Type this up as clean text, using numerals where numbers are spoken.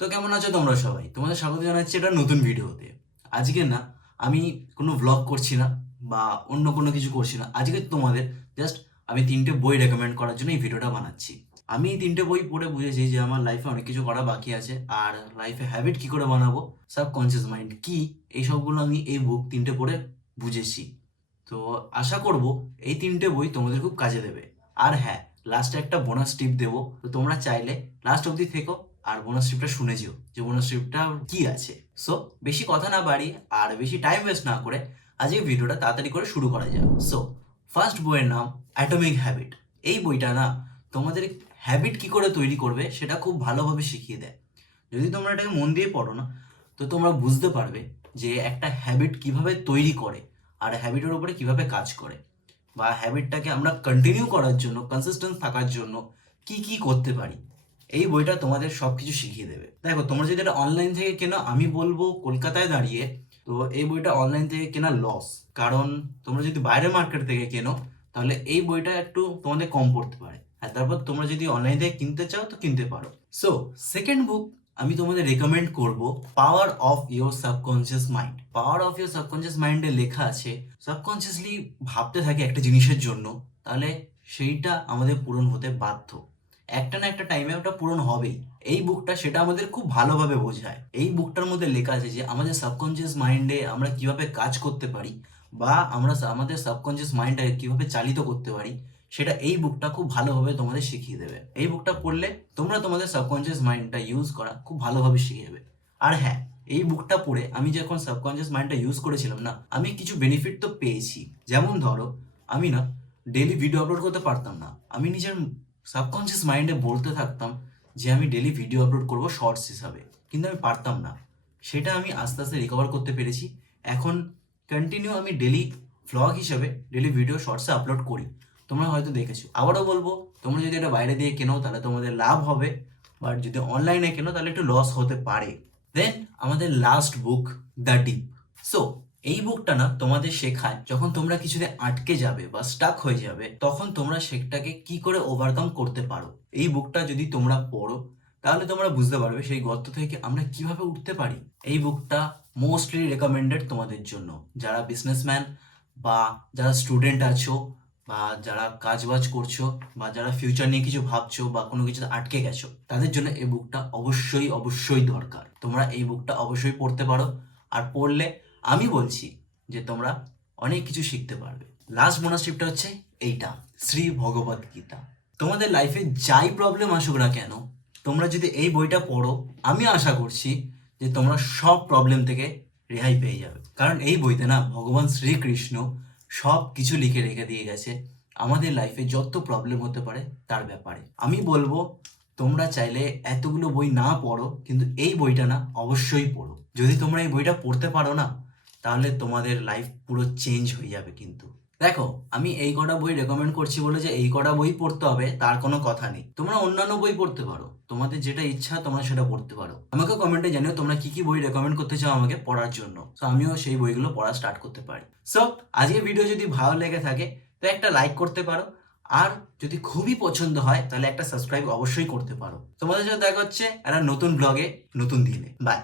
তো কেমন আছো তোমরা সবাই? তোমাদের স্বাগত জানাচ্ছি একটা নতুন ভিডিওতে। আজকে না আমি কোনো ভ্লগ করছি না বা অন্য কোনো কিছু করছি না। আজকে তোমাদের জাস্ট আমি ৩টে বই রেকমেন্ড করার জন্য এই ভিডিওটা বানাচ্ছি। আমি এই ৩টে বই পড়ে বুঝেছি যে আমার লাইফে অনেক কিছু করা বাকি আছে। আর লাইফে হ্যাবিট কি করে বানাবো, সাবকনসিয়াস মাইন্ড কি, এই সবগুলো আমি এই বুক ৩টে পড়ে বুঝেছি। তো আশা করব এই ৩টে বই তোমাদের খুব কাজে দেবে। আর হ্যাঁ, লাস্টে একটা বোনাস টিপ দেবো। তো তোমরা চাইলে লাস্ট অবধি থেকো আর বোনাস ট্রিপটা শুনে যেও যে বোনাস ট্রিপটা কি আছে। সো বেশি কথা না বাড়িয়ে আর বেশি টাইম ওয়েস্ট না করে আজকে ভিডিওটা তাড়াতাড়ি করে শুরু করা যাক। সো ফার্স্ট বইয়ের নাম অ্যাটমিক হ্যাবিট। এই বইটা না তোমাদের হ্যাবিট কি করে তৈরি করবে সেটা খুব ভালোভাবে শিখিয়ে দেয়। যদি তোমরা এটাকে মন দিয়ে পড়ো না, তো তোমরা বুঝতে পারবে যে একটা হ্যাবিট কিভাবে তৈরি করে আর হ্যাবিটের উপরে কিভাবে কাজ করে, বা হ্যাবিটটাকে আমরা কন্টিনিউ করার জন্য, কনসিস্টেন্ট থাকার জন্য কি কি করতে পারি। এই বইটা তোমাদের সব কিছু শিখিয়ে দেবে। দেখো, তোমরা যদি এটা অনলাইন থেকে কেনো, আমি বলবো কলকাতায় দাঁড়িয়ে তো এই বইটা অনলাইন থেকে কেনা লস। কারণ তোমরা যদি বাইরের মার্কেট থেকে কেনো তাহলে এই বইটা একটু তোমাদের কম পড়তে পারে। আর তারপর তোমরা যদি অনলাইন থেকে কিনতে চাও তো কিনতে পারো। সো সেকেন্ড বুক আমি তোমাদের রেকমেন্ড করব power of your subconscious mind. Power of your subconscious মাইন্ডে লেখা আছে সাবকনসিয়াসলি ভাবতে থাকে একটা জিনিসের জন্য, তাহলে সেইটা আমাদের পূরণ হতে বাধ্য। একটা না একটা টাইমে ওটা পূরণ হবেই। এই বুকটা সেটা আমাদের খুব ভালোভাবে বোঝায়। এই বুকটার মধ্যে লেখা আছে যে আমাদের সাবকনসিয়াস মাইন্ডে আমরা কিভাবে কাজ করতে পারি, বা আমরা আমাদের সাবকনসিয়াস মাইন্ডটাকে কিভাবে চালিত করতে পারি, সেটা এই বুকটা খুব ভালোভাবে তোমাদের শিখিয়ে দেবে। এই বুকটা পড়লে তোমরা তোমাদের সাবকনসিয়াস মাইন্ডটা ইউজ করা খুব ভালোভাবে শিখে যাবে। আর হ্যাঁ, এই বুকটা পড়ে আমি যখন সাবকনসিয়াস মাইন্ডটা ইউজ করেছিলাম না, আমি কিছু বেনিফিট তো পেয়েছি। যেমন ধরো, আমি না ডেলি ভিডিও আপলোড করতে পারতাম না। আমি নিজের সাবকনসিয়াস মাইন্ডে বলতে থাকতাম যে আমি ডেলি ভিডিও আপলোড করব শর্টস হিসাবে, কিন্তু আমি পারতাম না। সেটা আমি আস্তে আস্তে রিকভার করতে পেরেছি। এখন কন্টিনিউ আমি ডেলি ভ্লগ হিসাবে ডেলি ভিডিও শর্টসে আপলোড করি। তোমরা হয়তো দেখেছো। আবারও বলবো, তোমরা যদি এটা বাইরে দিয়ে কেনো তাহলে তোমাদের লাভ হবে, বাট যদি অনলাইনে কেনো তাহলে একটু লস হতে পারে। দেন আমাদের last book, the deep. So এই বুকটা না তোমাদের শেখায় যখন তোমরা কিছুতে আটকে যাবে বা স্টাক হয়ে যাবে, তখন তোমরা সেটাকে কি করে ওভারকাম করতে পারো। এই বুকটা যদি তোমরা পড়ো তাহলে তোমরা বুঝতে পারবে সেই গর্ত থেকে আমরা কিভাবে উঠতে পারি। এই বুকটা মোস্টলি রেকমেন্ডেড তোমাদের জন্য, যারা বিজনেসম্যান বা যারা স্টুডেন্ট আছো বা যারা কাজবাজ করছো বা যারা ফিউচার নিয়ে কিছু ভাবছো বা কোনো কিছুতে আটকে গেছো, তাদের জন্য এই বুকটা অবশ্যই অবশ্যই দরকার। তোমরা এই বুকটা অবশ্যই পড়তে পারো। আর পড়লে আমি বলছি যে তোমরা অনেক কিছু শিখতে পারবে। লাস্ট বোনাস টিপটা হচ্ছে এইটা, শ্রী ভগবত গীতা। তোমাদের লাইফে যাই প্রবলেম আসুক না কেন, তোমরা যদি এই বইটা পড়ো, আমি আশা করছি যে তোমরা সব প্রবলেম থেকে রেহাই পেয়ে যাবে। কারণ এই বইতে না ভগবান শ্রীকৃষ্ণ সব কিছু লিখে রেখে দিয়ে গেছে আমাদের লাইফে যত প্রবলেম হতে পারে তার ব্যাপারে। আমি বলবো তোমরা চাইলে এতগুলো বই না পড়ো, কিন্তু এই বইটা না অবশ্যই পড়ো। যদি তোমরা এই বইটা পড়তে পারো না, তাহলে তোমাদের লাইফ পুরো চেঞ্জ হয়ে যাবে। কিন্তু দেখো, আমি এই কটা বই রেকমেন্ড করছি বলে যে এই কটা বই পড়তে হবে তার কোনো কথা নেই। তোমরা অন্যান্য বই পড়তে পারো, তোমাদের যেটা ইচ্ছা তোমরা সেটা পড়তে পারো। আমাকে কমেন্টে জানিও তোমরা কি কি বই রেকমেন্ড করতে চাও আমাকে পড়ার জন্য, তো আমিও সেই বইগুলো পড়া স্টার্ট করতে পারি। সো আজকের ভিডিও যদি ভালো লেগে থাকে তো একটা লাইক করতে পারো, আর যদি খুবই পছন্দ হয় তাহলে একটা সাবস্ক্রাইব অবশ্যই করতে পারো। তোমাদের সাথে দেখা হচ্ছে একটা নতুন ব্লগে নতুন দিনে। বাই।